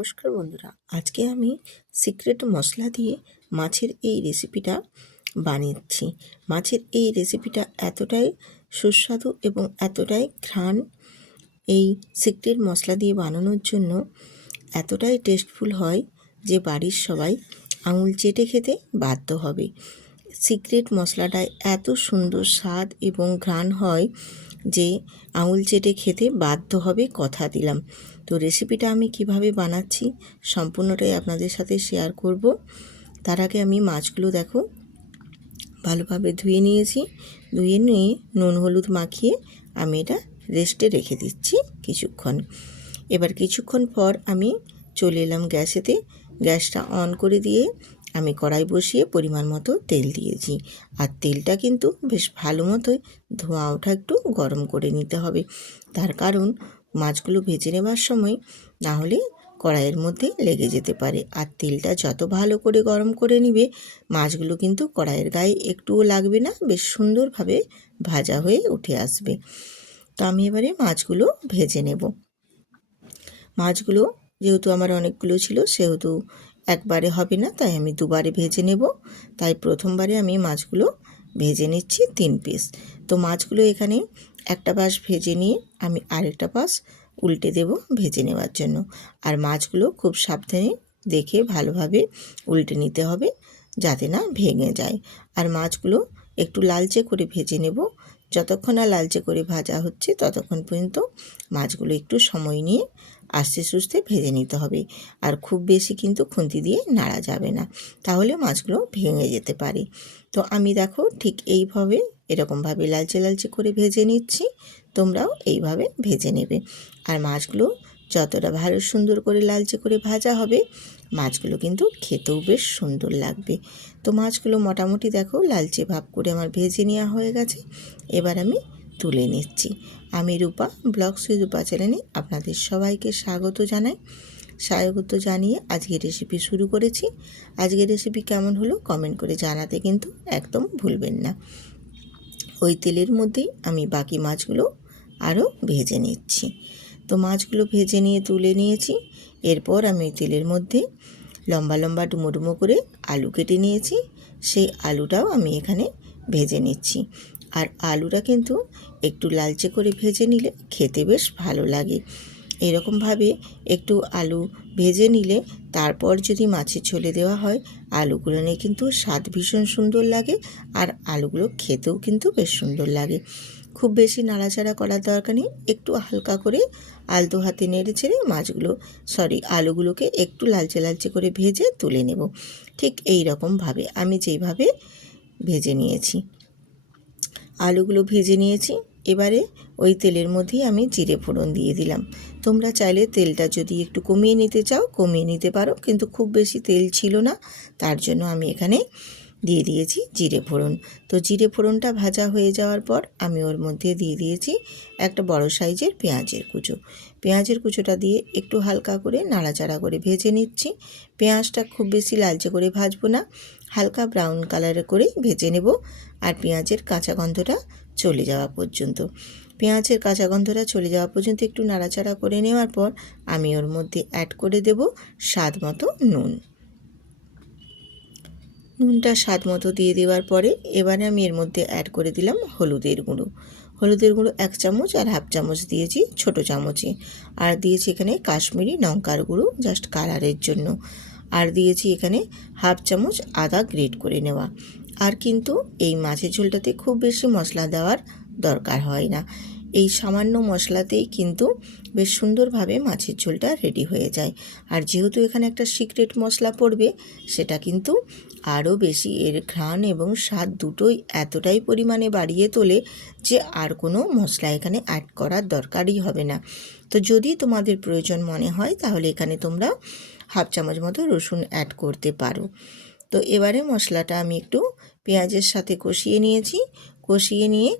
নমস্কার বন্ধুরা। আজকে আমি সিক্রেট মশলা দিয়ে মাছের এই রেসিপিটা বানিয়েছি। মাছের এই রেসিপিটা এতটাই সুস্বাদু এবং এতটাই ঘ্রাণ এই সিক্রেট মশলা দিয়ে বানানোর জন্য এতটাই টেস্টফুল হয় যে বাড়ির সবাই আঙুল চেটে খেতে বাধ্য হবে। সিক্রেট মশলাটায় এত সুন্দর স্বাদ এবং ঘ্রাণ হয় যে আঙুল চেটে খেতে বাধ্য হবে কথা দিলাম। তো রেসিপিটা আমি কীভাবে বানাচ্ছি সম্পূর্ণটাই আপনাদের সাথে শেয়ার করব। তার আগে আমি মাছগুলো দেখো, ভালোভাবে ধুয়ে নিয়েছি। ধুয়ে নিয়ে নুন, হলুদ মাখিয়ে আমি এটা রেস্টে রেখে দিচ্ছি কিছুক্ষণ। এবার কিছুক্ষণ পর আমি চলে এলাম গ্যাসেতে। গ্যাসটা অন করে দিয়ে আমি কড়াই বসিয়ে পরিমাণ মতো তেল দিয়েছি। আর তেলটা কিন্তু বেশ ভালো মতোই ধোঁয়া ওঠা একটু গরম করে নিতে হবে। তার কারণ মাছগুলো ভেজে নেবার সময় না হলে কড়াইয়ের মধ্যে লেগে যেতে পারে। আর তেলটা যত ভালো করে গরম করে নিবে, মাছগুলো কিন্তু কড়াইয়ের গায়ে একটুও লাগবে না, বেশ সুন্দরভাবে ভাজা হয়ে উঠে আসবে। তো আমি এবারে মাছগুলো ভেজে নেব। মাছগুলো যেহেতু আমার অনেকগুলো ছিল, সেহেতু একবারে হবে না, তাই আমি দুবারে ভেজে নেব। তাই প্রথমবারে আমি মাছগুলো ভেজে নিচ্ছি তিন পিস। তো মাছগুলো এখানে একটা পাশ ভেজে নিয়ে আমি আরেকটা পাশ উল্টে দেব ভেজে নেওয়ার জন্য। আর মাছগুলো খুব সাবধানে দেখে ভালোভাবে উল্টে নিতে হবে যাতে না ভেঙে যায়। আর মাছগুলো একটু লালচে করে ভেজে নেব। যতক্ষণ না লালচে করে ভাজা হচ্ছে ততক্ষণ পর্যন্ত মাছগুলো একটু সময় নিয়ে আস্তে সুস্তে ভেজে নিতে হবে। আর খুব বেশি কিন্তু খুন্তি দিয়ে নাড়া যাবে না। তাহলে মাছগুলো ভেঙে যেতে পারে। তো আমি দেখো ঠিক এইভাবে এরকমভাবে লালচে লালচে করে ভেজে নিচ্ছি। তোমরাও এইভাবে ভেজে নেবে। আর মাছগুলো যতটা ভালো সুন্দর করে লালচে করে ভাজা হবে, মাছগুলো কিন্তু খেতেও বেশ সুন্দর লাগবে। তো মাছগুলো মোটামুটি দেখো লালচে ভাব করে আমার ভেজে নেওয়া হয়ে গেছে। এবার আমি তুলে নিচ্ছি। আমি রূপা ব্লগ সুই রূপা চ্যানেলে আপনাদের সবাইকে স্বাগত জানাই। স্বাগত জানিয়ে আজকে রেসিপি শুরু করেছি। আজকের রেসিপি কেমন হলো কমেন্ট করে জানাতে কিন্তু একদম ভুলবেন না। ওই তেলের মধ্যেই আমি বাকি মাছগুলো আরও ভেজে নিচ্ছি। তো মাছগুলো ভেজে নিয়ে তুলে নিয়েছি। এরপর আমি ওই তেলের মধ্যে লম্বা লম্বা ডুমো ডুমো করে আলু কেটে নিয়েছি। সেই আলুটাও আমি এখানে ভেজে নিচ্ছি। আর আলুটা কিন্তু একটু লালচে করে ভেজে নিলে খেতে বেশ ভালো লাগে। এরকমভাবে একটু আলু ভেজে নিলে তারপর যদি মাছের ছোলে দেওয়া হয়, আলুগুলো নিয়ে কিন্তু স্বাদ ভীষণ সুন্দর লাগে আর আলুগুলো খেতেও কিন্তু বেশ সুন্দর লাগে। খুব বেশি নাড়াচাড়া করার দরকার নেই, একটু হালকা করে আলতো হাতে নেড়ে ছেড়ে মাছগুলো সরি আলুগুলোকে একটু লালচে লালচে করে ভেজে তুলে নেব। ঠিক এই রকমভাবে আমি যেইভাবে ভেজে নিয়েছি। আলুগুলো ভেজে নিয়েছি এবারে ওই তেলের মধ্যেই আমি জিরে ফোড়ন দিয়ে দিলাম। তোমরা চাইলে তেলটা যদি একটু কমিয়ে নিতে চাও, কমিয়ে নিতে পারো, কিন্তু খুব বেশি তেল ছিল না, তার জন্য আমি এখানে দিয়ে দিয়েছি জিরে ফোড়ন। তো জিরে ফোড়নটা ভাজা হয়ে যাওয়ার পর আমি ওর মধ্যে দিয়ে দিয়েছি একটা বড় সাইজের পেঁয়াজের কুচো। পেঁয়াজের কুচোটা দিয়ে একটু হালকা করে নাড়াচাড়া করে ভেজে নিচ্ছি। পেঁয়াজটা খুব বেশি লালচে করে ভাজবো না হালকা ব্রাউন কালারে করে ভেজে নেব আর পেঁয়াজের কাঁচা গন্ধটা চলে যাওয়া পর্যন্ত। পেঁয়াজের কাঁচা গন্ধটা চলে যাওয়া পর্যন্ত একটু নাড়াচাড়া করে নেওয়ার পর আমি ওর মধ্যে অ্যাড করে দেব স্বাদ মতো নুন। নুনটা স্বাদ মতো দিয়ে দেওয়ার পরে এবারে আমি এর মধ্যে অ্যাড করে দিলাম হলুদের গুঁড়ো। হলুদের গুঁড়ো এক চামচ আর হাফ চামচ দিয়েছি ছোট চামচে। আর দিয়েছি এখানে কাশ্মীরি লঙ্কার গুঁড়ো জাস্ট কালারের জন্য। আর দিয়েছি এখানে হাফ চামচ আদা গ্রেট করে নেওয়া। আর কিন্তু এই মাছের ঝোলটাতে খুব বেশি মশলা দেওয়ার দরকার হয় না। এই সামান্য মশলাতেই কিন্তু বেশ সুন্দরভাবে মাছের ঝোলটা রেডি হয়ে যায়। আর যেহেতু এখানে একটা সিক্রেট মশলা পড়বে, সেটা কিন্তু আরও বেশি এর ঘ্রাণ এবং স্বাদ দুটোই এতটাই পরিমাণে বাড়িয়ে তোলে যে আর কোনো মশলা এখানে অ্যাড করার দরকারই হবে না। তো যদি তোমাদের প্রয়োজন মনে হয়, তাহলে এখানে তোমরা হাফ চামচ মতো রসুন অ্যাড করতে পারো। তো এবারে মশলাটা আমি একটু পেঁয়াজের সাথে কষিয়ে নিয়েছি। কষিয়ে নিয়ে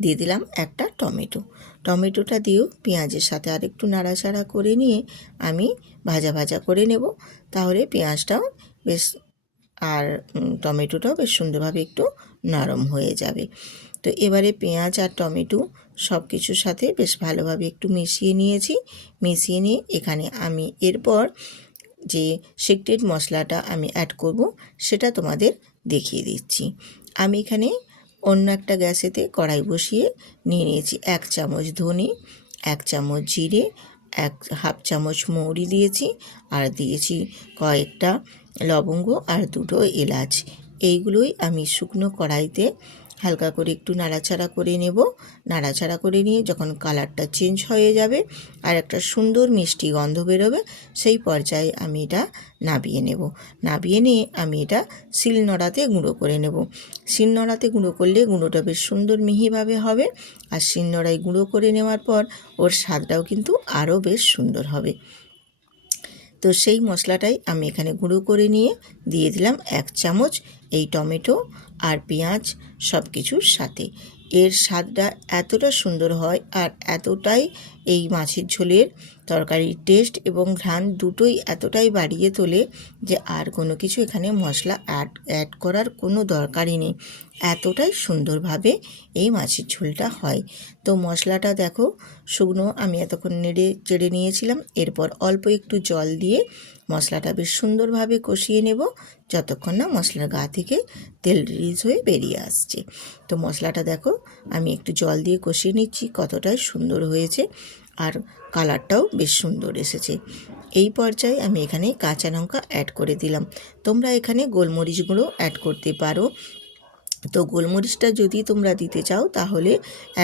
দিয়ে দিলাম একটা টমেটো। টমেটোটা দিয়েও পেঁয়াজের সাথে আর একটু নাড়াচাড়া করে নিয়ে আমি ভাজা ভাজা করে নেব। তাহলে পেঁয়াজটাও বেশ আর টমেটোটাও বেশ সুন্দরভাবে একটু নরম হয়ে যাবে। তো এবারে পেঁয়াজ আর টমেটো সব কিছুর সাথে বেশ ভালোভাবে একটু মিশিয়ে নিয়েছি। মিশিয়ে নিয়ে এখানে আমি এরপর যে সিক্রেট মশলাটা আমি অ্যাড করব, সেটা তোমাদের দেখিয়ে দিচ্ছি। আমি এখানে অন্য একটা গ্যাসেতে কড়াই বসিয়ে নিয়ে নিয়েছি এক চামচ ধনে, এক চামচ জিরে, এক হাফ চামচ মৌরি দিয়েছি আর দিয়েছি কয়েকটা লবঙ্গ আর দুটো এলাচ। এইগুলোই আমি শুকনো কড়াইতে হালকা করে একটু নাড়াচাড়া করে নেব। নাড়াচাড়া করে নিয়ে যখন কালারটা চেঞ্জ হয়ে যাবে আর একটা সুন্দর মিষ্টি গন্ধ বেরোবে, সেই পর্যায়ে আমি এটা নাবিয়ে নেব। নাবিয়ে নিয়ে আমি এটা শিলনোড়াতে গুঁড়ো করে নেব। শিলনোড়াতে গুঁড়ো করলে গুঁড়োটা বেশ সুন্দর মিহিভাবে হবে আর শিলনোড়ায় গুঁড়ো করে নেওয়ার পর ওর স্বাদটাও কিন্তু আরও বেশ সুন্দর হবে। তো সেই মশলাটাই আমি এখানে গুঁড়ো করে নিয়ে দিয়ে দিলাম এক চামচ এই টমেটো আর পেঁয়াজ সব কিছুর সাথে। এর স্বাদটা এতটা সুন্দর হয় আর এতটাই এই মাছের ঝোলের তরকারির টেস্ট এবং ঘ্রাণ দুটোই এতটাই বাড়িয়ে তোলে যে আর কোনো কিছু এখানে মশলা অ্যাড অ্যাড করার কোনো দরকারই নেই। এতটাই সুন্দরভাবে এই মাছের ঝোলটা হয়। তো মশলাটা দেখো, শুকনো আমি এতক্ষণ নেড়ে, চেড়ে নিয়েছিলাম। এরপর অল্প একটু জল দিয়ে মশলাটা বেশ সুন্দরভাবে কষিয়ে নেব যতক্ষণ না মশলার গা থেকে তেল রিলিজ হয়ে বেরিয়ে আসছে। তো মশলাটা দেখো, আমি একটু জল দিয়ে কষিয়ে নিচ্ছি, কতটাই সুন্দর হয়েছে আর কালারটাও বেশ সুন্দর এসেছে। এই পর্যায়ে আমি এখানে কাঁচা লঙ্কা অ্যাড করে দিলাম। তোমরা এখানে গোলমরিচ গুঁড়ো অ্যাড করতে পারো। তো গোলমরিচটা যদি তোমরা দিতে চাও, তাহলে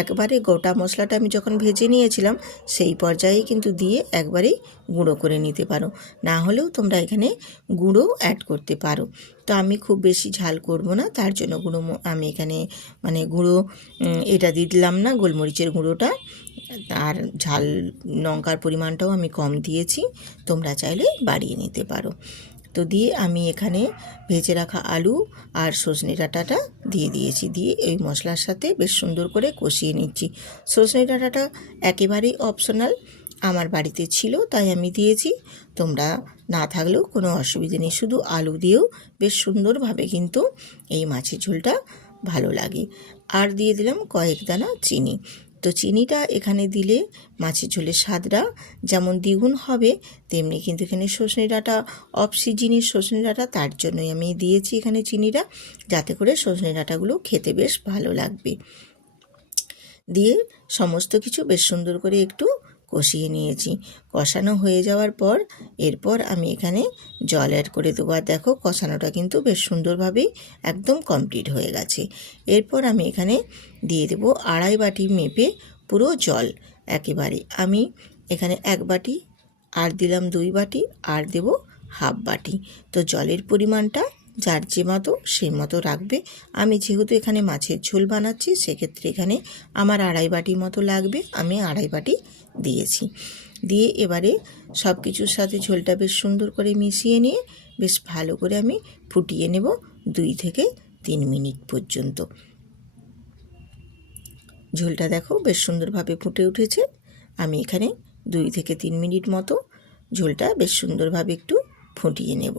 একবারে গোটা মশলাটা আমি যখন ভেজে নিয়েছিলাম, সেই পর্যায়ে কিন্তু দিয়ে একবারেই গুঁড়ো করে নিতে পারো। না হলেও তোমরা এখানে গুঁড়ো অ্যাড করতে পারো। তো আমি খুব বেশি ঝাল করব না, তার জন্য গুঁড়ো আমি এখানে মানে গুঁড়ো এটা দিয়ে দিলাম না, গোলমরিচের গুঁড়োটা। আর ঝাল লঙ্কার পরিমাণটাও আমি কম দিয়েছি, তোমরা চাইলে বাড়িয়ে নিতে পারো। তো দিয়ে আমি এখানে ভেজে রাখা আলু আর সজনে ডাঁটাটা দিয়ে দিয়েছি। দিয়ে এই মশলার সাথে বেশ সুন্দর করে কষিয়ে নিচ্ছি। সজনে ডাঁটাটা একেবারেই অপশনাল। আমার বাড়িতে ছিল, তাই আমি দিয়েছি। তোমরা না থাকলেও কোনো অসুবিধে নেই। শুধু আলু দিয়েও বেশ সুন্দরভাবে কিন্তু এই মাছের ঝোলটা ভালো লাগে। আর দিয়ে দিলাম কয়েক দানা চিনি। তো চিনিটা এখানে দিলে মাছের ঝোলের স্বাদটা যেমন দ্বিগুণ হবে, তেমনি কিন্তু এখানে সজনে ডাঁটা অফ জিনিস সজনে ডাঁটা, তার জন্যই আমি দিয়েছি এখানে চিনিটা। যাতে করে সজনে ডাঁটাগুলো খেতে বেশ ভালো লাগবে। দিয়ে সমস্ত কিছু বেশ সুন্দর করে একটু কষিয়ে নিয়েছি। কষানো হয়ে যাওয়ার পর এরপর আমি এখানে জল অ্যাড করে দেবো। আর দেখো কষানোটা কিন্তু বেশ সুন্দরভাবেই একদম কমপ্লিট হয়ে গেছে। এরপর আমি এখানে দিয়ে দেবো আড়াই বাটি মেপে পুরো জল। একেবারে আমি এখানে এক বাটি, আর দিলাম দুই বাটি, আর দেব হাফ বাটি। তো জলের পরিমাণটা যার যে মতো, সেই মতো রাখবে। আমি যেহেতু এখানে মাছের ঝোল বানাচ্ছি, সেক্ষেত্রে এখানে আমার আড়াই বাটি মতো লাগবে। আমি আড়াই বাটি দিয়েছি। দিয়ে এবারে সব কিছুর সাথে ঝোলটা বেশ সুন্দর করে মিশিয়ে নিয়ে বেশ ভালো করে আমি ফুটিয়ে নেব দুই থেকে তিন মিনিট পর্যন্ত। ঝোলটা দেখো বেশ সুন্দরভাবে ফুটে উঠেছে। আমি এখানে দুই থেকে তিন মিনিট মতো ঝোলটা বেশ সুন্দরভাবে একটু ফুটিয়ে নেব।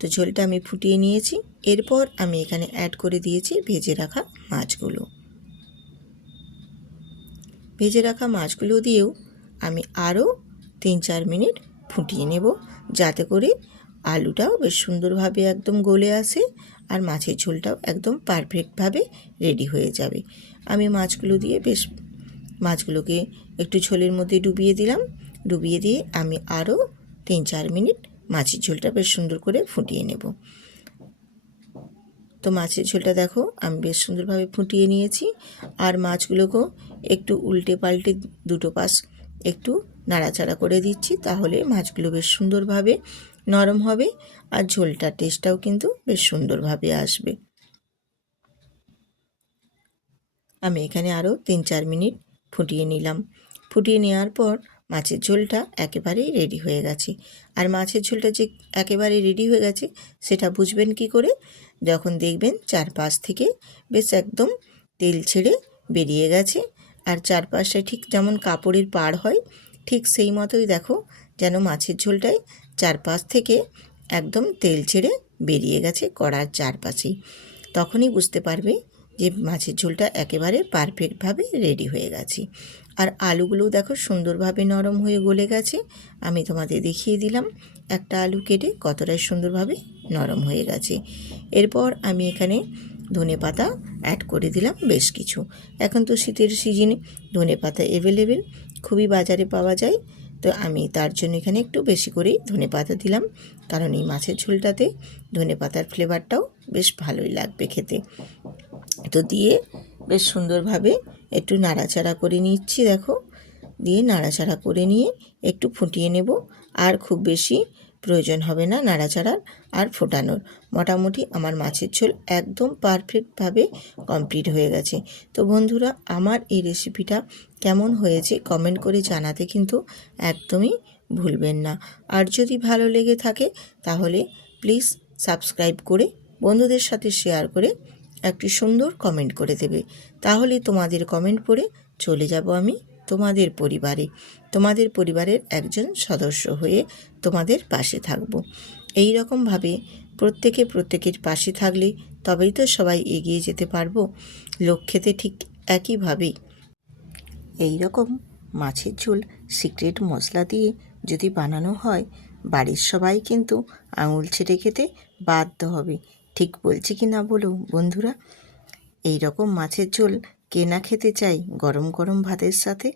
তো ঝোলটা আমি ফুটিয়ে নিয়েছি। এরপর আমি এখানে অ্যাড করে দিয়েছি ভেজে রাখা মাছগুলো। ভেজে রাখা মাছগুলো দিয়েও আমি আরও তিন চার মিনিট ফুটিয়ে নেব যাতে করে আলুটাও বেশ সুন্দরভাবে একদম গলে আসে আর মাছের ঝোলটাও একদম পারফেক্টভাবে রেডি হয়ে যাবে। আমি মাছগুলো দিয়ে বেশ মাছগুলোকে একটু ঝোলের মধ্যে ডুবিয়ে দিলাম। ডুবিয়ে দিয়ে আমি আরও তিন চার মিনিট মাছের ঝোলটা বেশ সুন্দর করে ফুটিয়ে নেব। তো মাছের ঝোলটা দেখো, আমি বেশ সুন্দরভাবে ফুটিয়ে নিয়েছি। আর মাছগুলোকেও একটু উল্টে পাল্টে দুটো পাশ একটু নাড়াচাড়া করে দিচ্ছি, তাহলে মাছগুলো বেশ সুন্দরভাবে নরম হবে আর ঝোলটার টেস্টটাও কিন্তু বেশ সুন্দরভাবে আসবে। আমি এখানে আরও তিন চার মিনিট ফুটিয়ে নিলাম। ফুটিয়ে নেওয়ার পর মাছের ঝোলটা একেবারেই রেডি হয়ে গেছে। আর মাছের ঝোলটা যে একেবারে রেডি হয়ে গেছে, সেটা বুঝবেন কি করে? যখন দেখবেন চারপাশ থেকে বেশ একদম তেল ছেড়ে বেরিয়ে গেছে, আর চারপাশে ঠিক যেমন কাপড়ের পাড় হয়, ঠিক সেই মতোই দেখো যেন মাছের ঝোলটায় চারপাশ থেকে একদম তেল ছেড়ে বেরিয়ে গেছে কড়ার চারপাশেই। তখনই বুঝতে পারবে যে মাছের ঝোলটা একেবারে পারফেক্টভাবে রেডি হয়ে গেছে। আর আলুগুলো দেখো সুন্দরভাবে নরম হয়ে গলে গেছে। আমি তোমাদের দেখিয়ে দিলাম, একটা আলু কেটে কতটাই সুন্দরভাবে নরম হয়ে গেছে। এরপর আমি এখানে ধনে পাতা অ্যাড করে দিলাম বেশ কিছু। এখন তো শীতের সিজনে ধনে পাতা অ্যাভেলেবেল খুবই বাজারে পাওয়া যায়। তো আমি তার জন্য এখানে একটু বেশি করেই ধনে পাতা দিলাম, কারণ এই মাছের ঝোলটাতে ধনে পাতার ফ্লেভারটাও বেশ ভালোই লাগবে খেতে। তো দিয়ে বেশ সুন্দরভাবে একটু নাড়াচাড়া করে নিচ্ছি, দেখো। দিয়ে নাড়াচাড়া করে নিয়ে একটু ফুটিয়ে নেব। আর খুব বেশি প্রয়োজন হবে না নাড়াচাড়ার আর ফোটানোর। মোটামুটি আমার মাছের ঝোল একদম পারফেক্টভাবে কমপ্লিট হয়ে গেছে। তো বন্ধুরা, আমার এই রেসিপিটা কেমন হয়েছে কমেন্ট করে জানাতে কিন্তু একদমই ভুলবেন না। আর যদি ভালো লেগে থাকে, তাহলে প্লিজ সাবস্ক্রাইব করে বন্ধুদের সাথে শেয়ার করে একটি সুন্দর কমেন্ট করে দেবে। তাহলে তোমাদের কমেন্ট পড়ে চলে যাব আমি তোমাদের পরিবারে। তোমাদের পরিবারের একজন সদস্য হয়ে তোমাদের পাশে থাকব। এই রকমভাবে প্রত্যেকে প্রত্যেকের পাশে থাকলে তবেই তো সবাই এগিয়ে যেতে পারব। লক্ষ্যেতে ঠিক একইভাবেই এই রকম মাছের ঝোল সিক্রেট মশলা দিয়ে যদি বানানো হয়, বাড়ির সবাই কিন্তু আঙুল ছেটে খেতে বাধ্য হবে। ঠিক বলছি কি না বলো বন্ধুরা? এই রকম মাছের ঝোল কে না খেতে চাই গরম গরম ভাতের সাথে,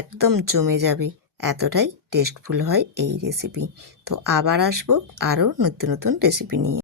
একদম জমে যাবে। এতটাই টেস্টফুল হয় এই রেসিপি তো আবার আসব আরও নতুন নতুন রেসিপি নিয়ে।